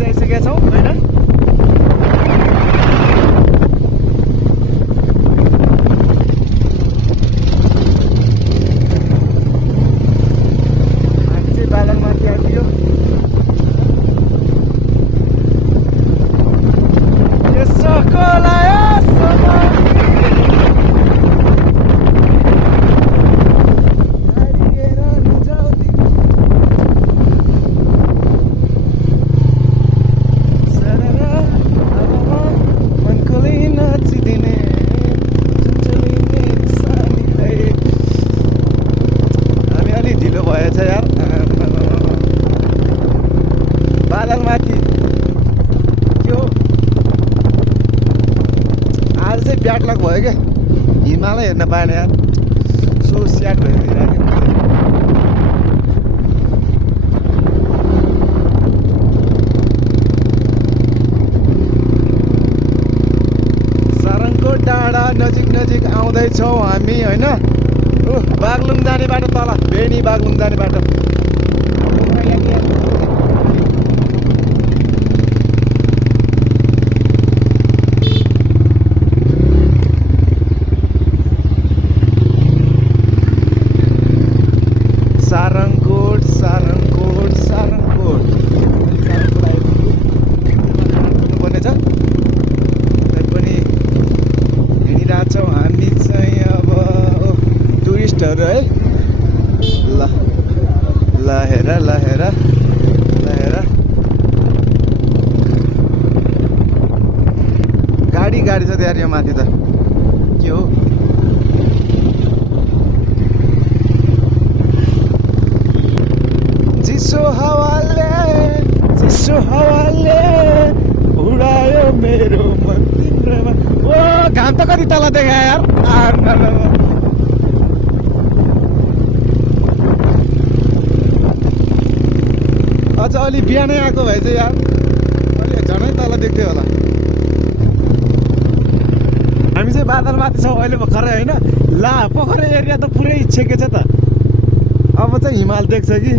माथि आइसकेका छौँ होइन। हामी चाहिँ बादलमाथि आइपुग्यो। बादलमाथि के हो आज चाहिँ ब्याड लक भयो क्या, हिमालय हेर्न पाएन यार। सो स्याड भइरहेको सारङको डाँडा नजिक नजिक आउँदैछौँ हामी होइन। बागलुङ जाने बाटो तल, बेनी बागलुङ जाने बाटो। सारङकोट सारङकोट सारङकोट सारङकोट आइपुग्नुपर्ने छ। पनि हिँडिरहेछौँ हामी चाहिँ अब टुरिस्टहरू है। ल ल हेर ल हेर ल हेर गाडी गाडी छ त्यहाँ, यो माथि त के हो। चिसो हावाले उडायो मेरो मन तिम्रोमा। ओ घाम त कति तल देखा यार। अझ अलि बिहानै आएको भए चाहिँ यार अलि झनै तल देख्थ्यो होला। हामी चाहिँ बादलमाथि छौँ अहिले भर्खरै होइन। ला पोखरा एरिया त पुरै छेकेछ त। अब चाहिँ हिमाल देख्छ कि।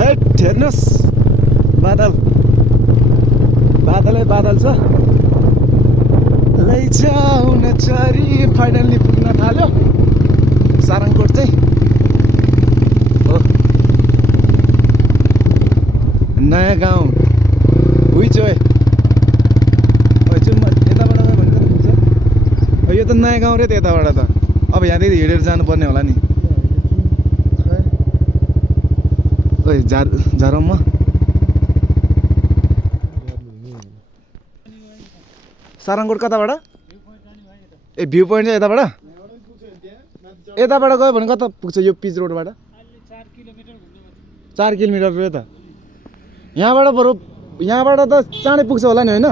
हेट हेर्नुहोस् बादल, बादलै बादल छ। लैजाऊ न चरी फाइनल्ली पुग्न थाल्यो सारङकोट चाहिँ हो। नयाँ गाउँ हुइचोए यताबाट गयो भने कता पुग्छ। यो त नयाँ गाउँ रे त यताबाट त। अब यहाँदेखि हिँडेर जानुपर्ने होला नि। झरममा सारङकोट कताबाट? ए भ्यू पोइन्ट चाहिँ यताबाट? यताबाट गयो भने कता पुग्छ यो पिच रोडबाट? 4 किलोमिटर रह्यो त। यहाँबाट बरु यहाँबाट त चाँडै पुग्छ होला नि होइन?